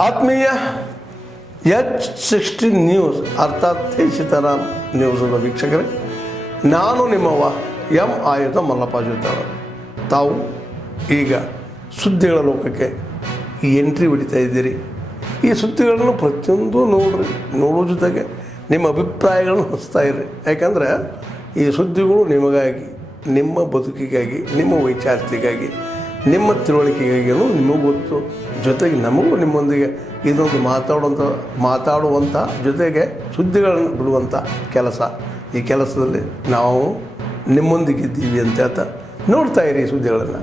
ಆತ್ಮೀಯ H60 news ಅರ್ಥಾತ್ ಸೀತಾರಾಮ್ ನ್ಯೂಸದ ವೀಕ್ಷಕರೇ, ನಾನು ನಿಮ್ಮವ ಎಂ ಆಯುಧ ಮಲ್ಲಪ್ಪ ಜೊತೆ. ತಾವು ಈಗ ಸುದ್ದಿಗಳ ಲೋಕಕ್ಕೆ ಎಂಟ್ರಿ ಹೊಡಿತಾ ಇದ್ದೀರಿ. ಈ ಸುದ್ದಿಗಳನ್ನು ಪ್ರತಿಯೊಂದು ನೋಡೋ ಜೊತೆಗೆ ನಿಮ್ಮ ಅಭಿಪ್ರಾಯಗಳನ್ನು ಹಂಚ್ತಾ ಇರಿ. ಯಾಕಂದರೆ ಈ ಸುದ್ದಿಗಳು ನಿಮಗಾಗಿ, ನಿಮ್ಮ ಬದುಕಿಗಾಗಿ, ನಿಮ್ಮ ವೈಚಾರಿಕೆಗಾಗಿ, ನಿಮ್ಮ ತಿಳುವಳಿಕೆಗಾಗಿಯೂ ನಿಮಗೂ ಗೊತ್ತು. ಜೊತೆಗೆ ನಮಗೂ ನಿಮ್ಮೊಂದಿಗೆ ಇದೊಂದು ಮಾತಾಡುವಂಥ ಜೊತೆಗೆ ಸುದ್ದಿಗಳನ್ನು ಬಿಡುವಂಥ ಕೆಲಸ. ಈ ಕೆಲಸದಲ್ಲಿ ನಾವು ನಿಮ್ಮೊಂದಿಗಿದ್ದೀವಿ ಅಂತ ಹೇಳ್ತಾ ನೋಡ್ತಾ ಇರಿ ಈ ಸುದ್ದಿಗಳನ್ನು.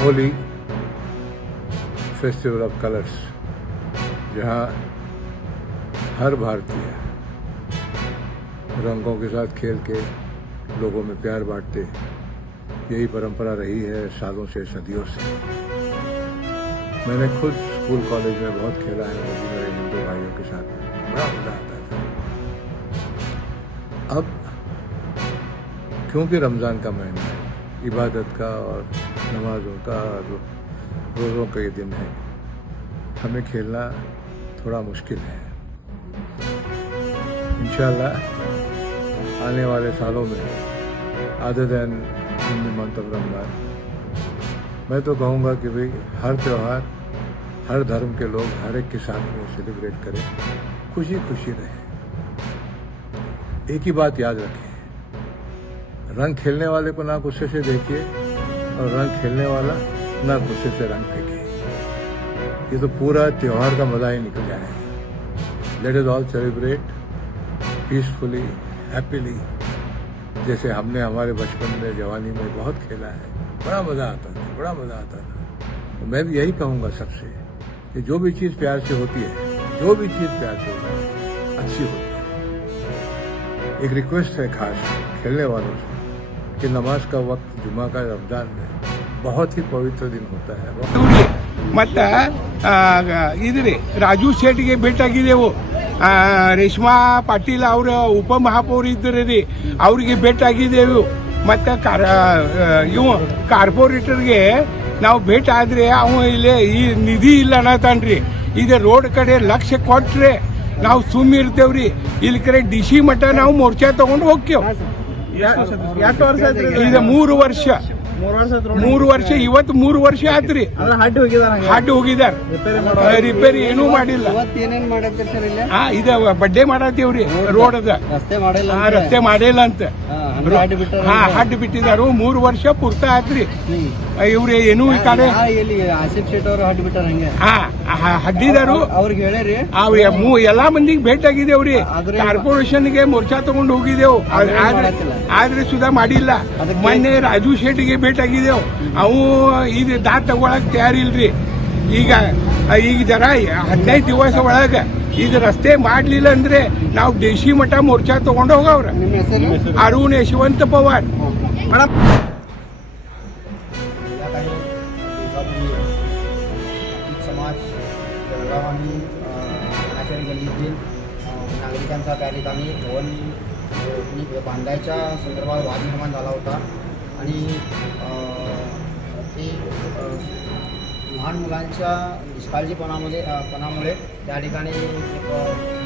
होली फेस्टिवल ऑफ कलर्स, जहाँ हर भारतीय रंगों के साथ खेल के लोगों में प्यार बांटते, यही परंपरा रही है सालों से, सदियों से। मैंने खुद स्कूल कॉलेज में बहुत खेला है होली मेरे हिंदू भाइयों के साथ, बड़ा मजा आता था। अब क्योंकि रमज़ान का महीना है, इबादत का और नमाज़ों का और रोज़ों का ये दिन है, हमें खेलना थोड़ा मुश्किल है। इंशाअल्लाह आने वाले सालों में other than in the month of Ramzan, मैं तो कहूँगा कि भाई हर त्यौहार हर धर्म के लोग हर एक के साथ में सेलिब्रेट करें, खुशी खुशी रहें। एक ही बात याद रखें, रंग खेलने वाले को ना गुस्से से देखिए और रंग खेलने वाला ना गुस्से से रंग फेंके। ये तो पूरा त्यौहार का मजा ही निकल जाएगा। Let us all celebrate peacefully, happily, जैसे हमने हमारे बचपन में, जवानी में बहुत खेला है। बड़ा मज़ा आता था, बड़ा मज़ा आता था। तो मैं भी यही कहूँगा सबसे कि जो भी चीज़ प्यार से होती है, जो भी चीज़ प्यार से होती है अच्छी होती है। एक रिक्वेस्ट है खास खेलने वालों से कि नमाज का वक्त जुमा का रमजान में बहुत ही पवित्र दिन होता है। ಮತ್ತು ಇದ್ರಿ ರಾಜು ಶೆಟ್ಗೆ ಭೇಟಿಯಾಗಿದ್ದೆವು. ರೇಷ್ಮಾ ಪಾಟೀಲ್ ಅವರ ಉಪಮಹಾಪೌರ ಇದ್ದರು ರೀ, ಅವ್ರಿಗೆ ಭೇಟಿಯಾಗಿದ್ದೆವು. ಮತ್ತು ಇವು ಕಾರ್ಪೊರೇಟರ್ಗೆ ನಾವು ಭೇಟಿ ಆದ್ರೆ ಅವ ಇಲ್ಲೇ ಈ ನಿಧಿ ಇಲ್ಲ ಅನ್ನತಾನ್ರಿ. ಇದು ರೋಡ್ ಕಡೆ ಲಕ್ಷ ಕೊಟ್ರೆ ನಾವು ಸುಮ್ಮನೆ ಇರ್ತೇವ್ರಿ. ಇಲ್ಲಿ ಕಡೆ ಡಿಸಿ ಮಠ ನಾವು ಮೋರ್ಚಾ ತಗೊಂಡು ಹೋಗ್ತೇವೆ. ಇದು 3 ವರ್ಷ ಇವತ್ತು 3 ವರ್ಷ ಆತ್ರಿ. ಹಡ್ಡು ಹೋಗಿದಾರ, ರಿಪೇರಿ ಏನೂ ಮಾಡಿಲ್ಲ. ಇದ ಬಡ್ಡೆ ಮಾಡತ್ತೇವ್ರಿ. ರೋಡ್ ಅದ ರಸ್ತೆ ಮಾಡಿಲ್ಲ ಅಂತ ಹಡ್ಡು ಬಿಟ್ಟಿದಾರು. 3 ವರ್ಷ ಪೂರ್ತ ಆತ್ರಿ. ಇವ್ರಿ ಏನೂ ಈ ಕಡೆ ಹಡ್ಡಿದಾರು. ಎಲ್ಲಾ ಮಂದಿಗೆ ಭೇಟಿ ಆಗಿದೇವ್ರಿ. ಕಾರ್ಪೊರೇಷನ್ಗೆ ಮೋರ್ಚಾ ತಗೊಂಡು ಹೋಗಿದ್ದೇವು, ಆದ್ರೆ ಸುಧಾ ಮಾಡಿಲ್ಲ. ಮೊನ್ನೆ ರಾಜು ಶೆಟ್ಟಿಗೆ ಭೇಟಿ ಆಗಿದ್ದೇವು. ಅವು ಇದು ದಾಟ್ ತಗೊಳಕ್ ತಯಾರಿಲ್ರಿ. ಈಗ ಜರ 15 ದಿವಸ ಒಳಗ ಇದು ರಸ್ತೆ ಮಾಡ್ಲಿಲ್ಲ ಅಂದ್ರೆ ನಾವು ದೇಶಿ ಮಠ ಮೋರ್ಚಾ ತಗೊಂಡು ಹೋಗವ್ರ. ಅರುಣ್ ಯಶವಂತ ಪವಾರ್ ಮೇಡಮ್. समाज जळगाव आणि आचार्य गल्लीतील नागरिकांचा त्या ठिकाणी भवन बांधायच्या संदर्भात वाद निर्माण झाला होता. आणि ते लहान मुलांच्या निष्काळजीपणामुळे त्या ठिकाणी एक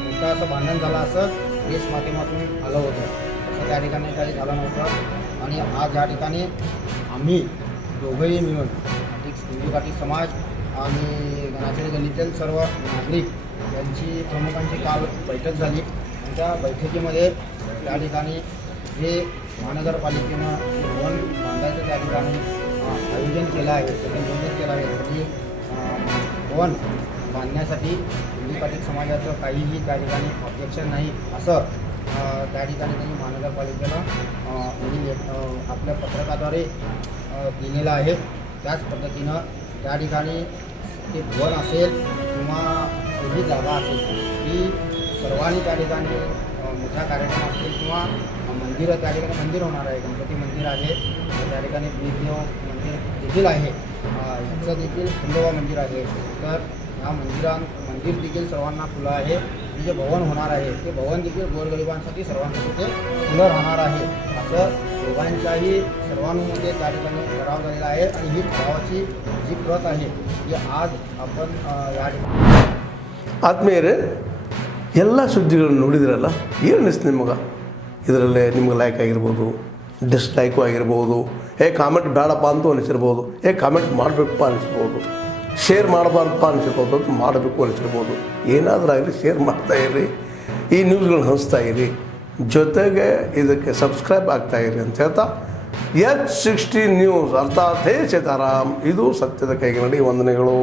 मोठं असं भांडण झालं असं केस माध्यमातून आलं होतं. असं त्या ठिकाणी काही झालं नव्हतं. आणि आज या ठिकाणी आम्ही दोघंही मिळून पाटील समाज आणि गणाचार्य गल्लीतील सर्व नागरिक यांची प्रमुखांची काल बैठक झाली. आणि त्या बैठकीमध्ये त्या ठिकाणी जे महानगरपालिकेनं भवन बांधायचं त्या ठिकाणी आयोजन केलं आहे, नियोजन केलं आहे, तरी भवन बांधण्यासाठी पाटील समाजाचं काहीही त्या ठिकाणी ऑब्जेक्शन नाही असं त्या ठिकाणी त्यांनी महानगरपालिकेनं आपल्या पत्रकाद्वारे दिलेलं आहे. त्याच पद्धतीनं त्या ठिकाणी ते भवन असेल किंवा ही जागा असेल ही सर्वांनी त्या ठिकाणी मोठा कार्यक्रम असेल किंवा मंदिरं त्या ठिकाणी मंदिर होणार आहे, गणपती मंदिर आहे, त्या ठिकाणी बीरदेव मंदिर देखील आहे, ह्याचं देखील खंडोबा मंदिर आहे. तर ह्या मंदिर देखील सर्वांना खुलं आहे. जे भवन होणार आहे ते भवन देखील गोरगरिबांसाठी सर्वांसाठी ते खुलं राहणार आहे असं दोघांच्याही सर्वांमध्ये त्या ठिकाणी ठराव झालेला आहे. आणि ही ठरावाची जी प्रत आहे ती आज आपण या ठिकाणी ಆತ್ಮೀಯರೇ, ಎಲ್ಲ ಸುದ್ದಿಗಳನ್ನು ನೋಡಿದ್ರಲ್ಲ, ಏನು ಅನಿಸ್ತು ನಿಮಗೆ? ಇದರಲ್ಲೇ ನಿಮ್ಗೆ ಲೈಕ್ ಆಗಿರ್ಬೋದು, ಡಿಸ್ಲೈಕು ಆಗಿರ್ಬೋದು, ಕಾಮೆಂಟ್ ಬೇಡಪ್ಪ ಅಂತೂ ಅನಿಸಿರ್ಬೋದು, ಕಾಮೆಂಟ್ ಮಾಡಬೇಕಪ್ಪ ಅನಿಸ್ಬೋದು, ಶೇರ್ ಮಾಡಬಾರ್ದಪ್ಪ ಅನಿಸಿರ್ಬೋದು, ಅದು ಮಾಡಬೇಕು ಅನಿಸಿರ್ಬೋದು. ಏನಾದರೂ ಆಗಲಿ ಶೇರ್ ಮಾಡ್ತಾಯಿರಿ, ಈ ನ್ಯೂಸ್ಗಳನ್ನ ಹಂಚ್ತಾಯಿರಿ, ಜೊತೆಗೆ ಇದಕ್ಕೆ ಸಬ್ಸ್ಕ್ರೈಬ್ ಆಗ್ತಾಯಿರಿ ಅಂತ ಹೇಳ್ತಾ H16 ನ್ಯೂಸ್ ಅರ್ಥಾತ್ ಹೇ ಸೀತಾರಾಮ್, ಇದು ಸತ್ಯದ ಕೈಗೆ ನಡಿ. ವಂದನೆಗಳು.